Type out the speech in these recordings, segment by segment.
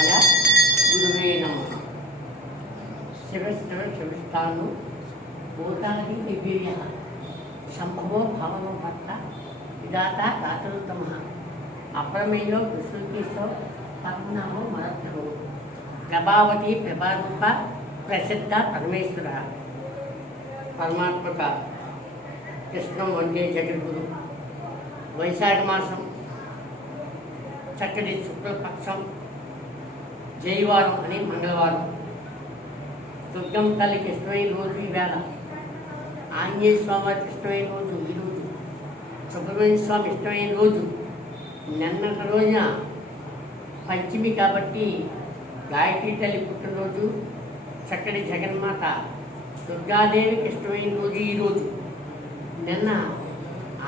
శివాయ గురువే నమః. శివస్థాను భూతాది దివ్య సంభవో భావనో భర్త విధాత దాతరుత్తమ అప్రమేయో విశ్రుతితో పద్మనాభో మరత్తరు ప్రభావతి ప్రభారూప ప్రసిద్ధ పరమేశ్వర పరమాత్మక కృష్ణం వందే జగద్గురు. వైశాఖ మాసం చక్కటి శుక్లపక్షం జైవారం అని మంగళవారం. దుర్గమ్మ తల్లికి ఇష్టమైన రోజు ఈవేళ. ఆంజనేయ స్వామి వారికి ఇష్టమైన రోజు ఈరోజు. సుబ్రహ్మణ్య స్వామి ఇష్టమైన రోజు. నిన్నటి రోజున పంచమి కాబట్టి గాయత్రి తల్లి పుట్టినరోజు. చక్కటి జగన్మాత దుర్గాదేవికి ఇష్టమైన రోజు ఈరోజు. నిన్న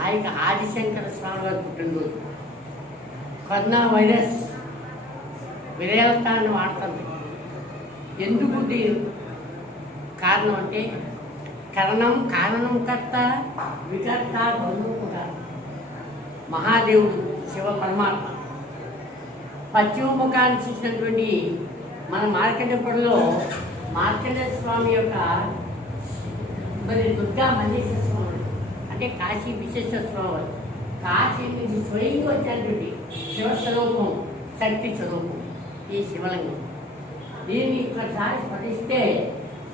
ఆయనకి ఆదిశంకర స్వామి వారి పుట్టినరోజు. కరోనా వైరస్ విరయవతాన్ని వాడుతుంది. ఎందుకు దీని కారణం అంటే కారణం కర్త వికర్త బంధువు కూడా మహాదేవుడు శివ పరమాత్మ. పశ్చిమ ముఖాన్ని చూసినటువంటి మన మార్కండేపురంలో మార్కండేయ స్వామి యొక్క మరి దుర్గా మల్లేశ్వర స్వామి అంటే కాశీ విశ్వేశ్వర స్వామి కాశీ నుంచి స్వయంగా వచ్చినటువంటి శివస్వరూపం, శక్తి స్వరూపం ఈ శివలింగం. దీన్ని ఒక్కసారి స్మరిస్తే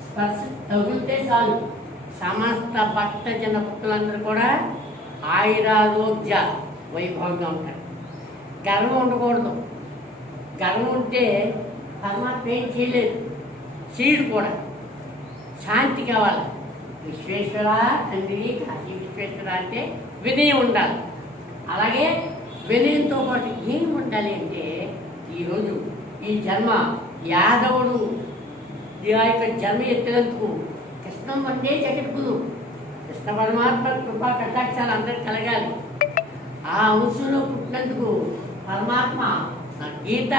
స్పర్శ తగిలితే చాలు సమస్త భక్త జన భక్తులందరూ కూడా ఆయురారోగ్య వైభవంగా ఉంటారు. గర్వం ఉండకూడదు. గర్వం ఉంటే పరమాత్మ ఏం చేయలేదు. శివుడు కూడా శాంతి కావాలి. విశ్వేశ్వర తండ్రి కాశీ విశ్వేశ్వర అంటే వినయం ఉండాలి. అలాగే వినయంతో పాటు ఏం ఉండాలి అంటే ఈరోజు ఈ జన్మ యాదవుడు ఆ యొక్క జన్మ ఎత్తినందుకు కృష్ణం అంటే జగద్గురు కృష్ణ పరమాత్మ కృపా కటాక్షాలు అందరికి కలగాలి. ఆ అంశంలో పుట్టినందుకు పరమాత్మ గీత,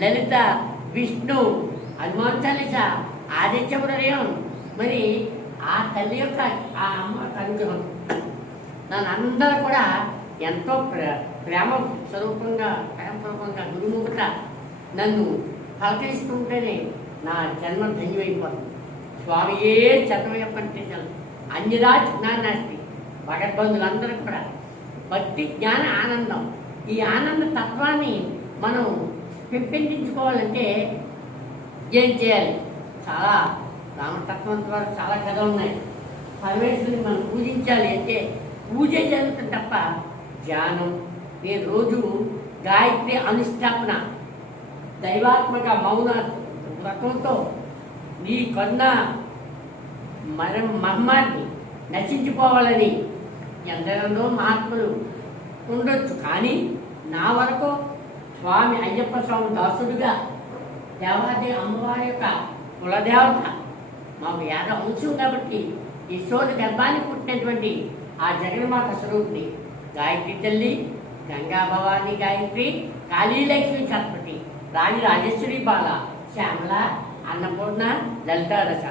లలిత, విష్ణు, హనుమాన్ చాలీస, ఆదిత్య హృదయం మరి ఆ తల్లి యొక్క ఆ అమ్మ అనుగ్రహం నన్ను అందరూ కూడా ఎంతో ప్రేమ స్వరూపంగా గురుముఖత నన్ను పలకరిస్తుంటేనే నా జన్మ ధన్యమైపోతుంది. స్వామియే చదవయప్పంటే చాలు. అన్యదా జ్ఞానాస్తి. భగద్బంధులందరూ కూడా భక్తి జ్ఞాన ఆనందం. ఈ ఆనంద తత్వాన్ని మనం పెంపొందించుకోవాలంటే ఏం చేయాలి? చాలా రామతత్వం ద్వారా చాలా కథలు ఉన్నాయి. పరమేశ్వరుని మనం పూజించాలి అంటే పూజ జరుగుతుంది తప్ప ధ్యానం. నేను రోజు గాయత్రి అనుష్ఠాపన దైవాత్మక మౌన వ్రతంతో నీ కొన్న మహమ్మారిని నశించిపోవాలని ఎందరో మహాత్ములు ఉండొచ్చు. కానీ నా వరకు స్వామి అయ్యప్ప స్వామి దాసుడుగా దేవాదేవి అమ్మవారి యొక్క కులదేవత మాకు యాద అంశం కాబట్టి ఈశ్వర గర్భాన్ని పుట్టినటువంటి ఆ జగన్మాత స్వరూపిణి గాయత్రి తల్లి, గంగా భవాని గాయత్రి, కాళీలక్ష్మి సరస్వతి, రాణి రాజేశ్వరి బాల, శ్యామల, అన్నపూర్ణ, లలితాదశ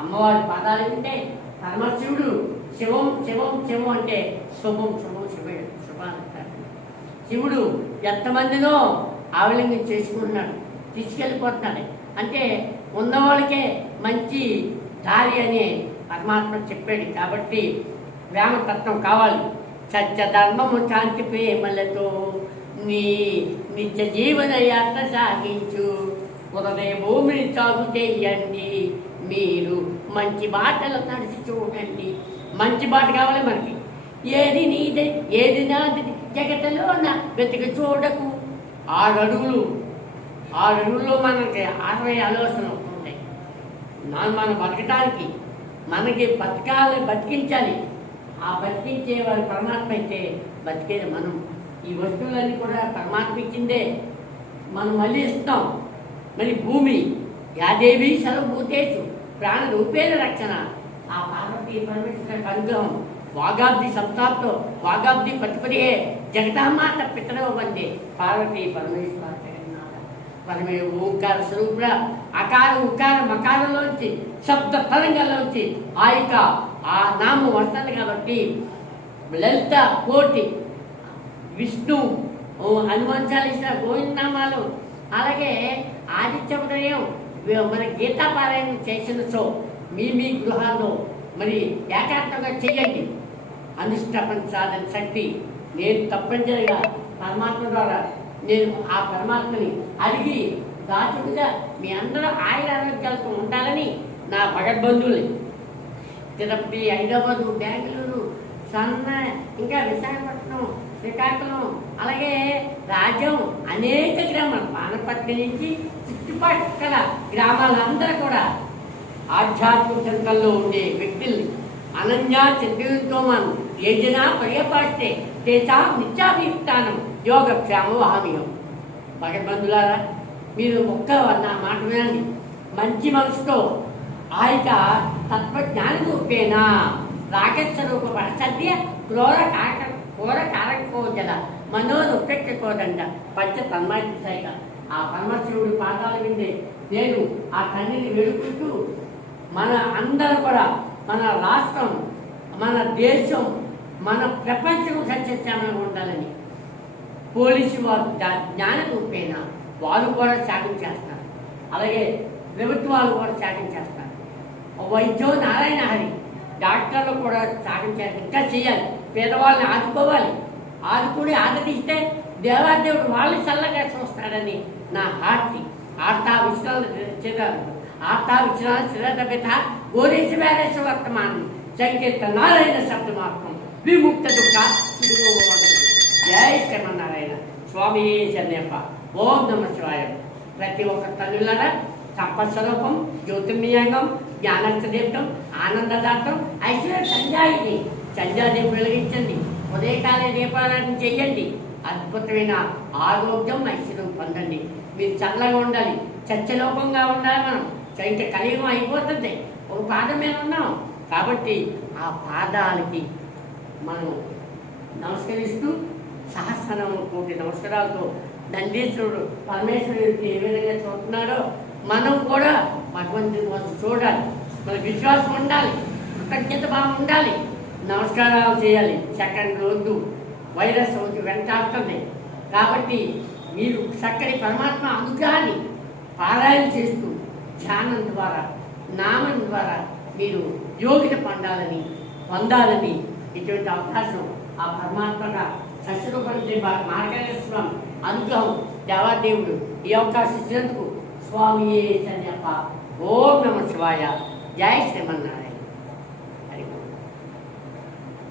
అమ్మవారి పాదాలు వింటే పరమశివుడు శివం శివం శివం అంటే శుభం శుభం శుభాన్ని శివుడు ఎంతమందినో ఆవలింగం చేసుకుంటున్నాడు, తీసుకెళ్ళిపోతున్నాడు. అంటే ఉన్నవాళ్ళకే మంచి దారి అని పరమాత్మ చెప్పాడు. కాబట్టి ప్రేమతత్వం కావాలి. సత్యధర్మము శాంతి ప్రేమలతో నీ నిత్య జీవన యాత్ర సాగించు. హృదయ భూమిని సాగు చేయండి. మీరు మంచి బాటలు నడిచి చూడండి. మంచి బాట కావాలి మనకి. ఏది నీదే ఏది నాది జగతలో నా వెతికి చూడకు. 6 అడుగుల్లో మనకి 60 ఆలోచనలు ఉంటాయి. మనం బతకటానికి మనకి బతికించాలి. ఆ బతికించే వారి పరమాత్మ అయితే బతికేది మనం. ఈ వస్తువులన్నీ కూడా పరమాత్మ ఇచ్చిందే, మనం మళ్ళీ ఇస్తాం. మరి భూమి యాదేవి సర్వభూతేషు ప్రాణ రూపేణ రక్షణ. ఆ పార్వతీ పరమేశ్వర అనుగ్రహం వాగాబ్ది సంతాప్తో వాగాబ్ది పతిపదే జగతామాత పితరవ వందే పార్వతీ పరమేశ్వర జగన్నాథ పరమే ఓంకార స్వరూపుడ. అకార ఉకార మకారంలోంచి శబ్ద తరంగాల్లోంచి ఆ నామం వస్తుంది కాబట్టి లలిత కోటి, విష్ణు, హనుమాన్ చాలీస, గోవిందనామాలు, అలాగే ఆదిత్య ఉదయం మన గీతాపారాయణం చేసిన సో మీ గృహాల్లో మరి ఏకాంతంగా చేయండి. అనుష్టపం సాధన శక్తి నేను తప్పనిసరిగా పరమాత్మ ద్వారా నేను ఆ పరమాత్మని అడిగి దాచుడుగా మీ అందరూ ఆయుర ఆరోగ్యాలతో ఉండాలని నా భగద్బంధువులు తిరుపతి, హైదరాబాదు, బెంగళూరు, సన్న, ఇంకా విశాఖపట్నం, శ్రీకాకుళం, అలాగే రాజ్యం అనేక గ్రామాలు పానపర్తి నుంచి చుట్టుపక్కల గ్రామాలందరూ కూడా ఆధ్యాత్మిక చింతనలో ఉండే వ్యక్తుల్ని అనన్యా చింతతో మనం ఏదైనా పర్యపాస్తే తేజా నిత్యాభియుక్తానం యోగక్షేమం హామీయం. భగద్బంధులారా, మీరు ఒక్క నా మాట వినండి. మంచి మనసుతో ఆయక తత్వజ్ఞాన రూపేణ రాగస్వరూప సద్య క్రోర కారకోజల మనోరుపెట్టుకోదండ పంచ తన్మాయిక. ఆ పరమశివుడి పాదాల విందే నేను ఆ తండ్రిని వేడుకుంటూ మన అందరూ కూడా మన రాష్ట్రం, మన దేశం, మన ప్రపంచం సత్యశ్యామగా ఉండాలని పోలీసు వారు జ్ఞాన రూపేణ వాళ్ళు కూడా త్యాగం చేస్తారు. అలాగే ప్రభుత్వాలు కూడా త్యాగం చేస్తారు. వైద్యం నారాయణ హరి డాక్టర్లు కూడా త్యాగం చేయాలి, ఇంకా చేయాలి. పేదవాళ్ళని ఆదుకోవాలి. ఆదుకుని ఆదరిస్తే దేవాదేవుడు వాళ్ళు చల్లగా చూస్తాడని నా ఆర్తా విశ్రాంతి శ్రద్ధ గోరేసి వేరేసి వర్తమానం సంకేత నారాయణ శబ్దమాత్రం విముక్త దుఃఖ జై శ్రీమన్నారాయణ. స్వామి శరణ్యప్ప. ఓం నమ శివాయ. ప్రతి ఒక్క తల్లులరా సంపస్వరూపం, జ్యోతిర్మయాంగం, జ్ఞానస్థదీప్తం, ఆనందదార్థం, ఐశ్వర్య సంధ్యాయిని సంధ్యాదీపం వెలిగించండి. ఉదయకాల దీపారాధన చెయ్యండి. అద్భుతమైన ఆరోగ్యం, ఐశ్వర్యం పొందండి. మీరు చల్లగా ఉండాలి, సత్యలోకంగా ఉండాలి. మనం ఇంకా కలియుగం అయిపోతుంది, ఒక పాదం మీద ఉన్నాం కాబట్టి ఆ పాదాలకి మనం నమస్కరిస్తూ సహస్రనామ కోటి నమస్కారాలతో నందీశ్వరుడు పరమేశ్వరుడికి ఏ విధంగా చూస్తున్నాడో మనం కూడా భగవంతుని మనం చూడాలి. మన విశ్వాసం ఉండాలి, కృతజ్ఞత భావం ఉండాలి, నమస్కారాలు చేయాలి. సెకండ్ రోజు వైరస్ వెంటాడుతుంది కాబట్టి మీరు చక్కని పరమాత్మ అనుగ్రహాన్ని పారాయణ చేస్తూ ధ్యానం ద్వారా, నామం ద్వారా మీరు యోగిత పొందాలని ఇటువంటి అవకాశం ఆ పరమాత్మగా సస్యరూపంలో మార్గదర్శనం అనుగ్రహం దేవాదేవుడు ఈ అవకాశం ఇచ్చినందుకు స్వామి శరణ్యప్ప. ఓం నమ శివాయ. జై శ్రీమన్నారాయణ.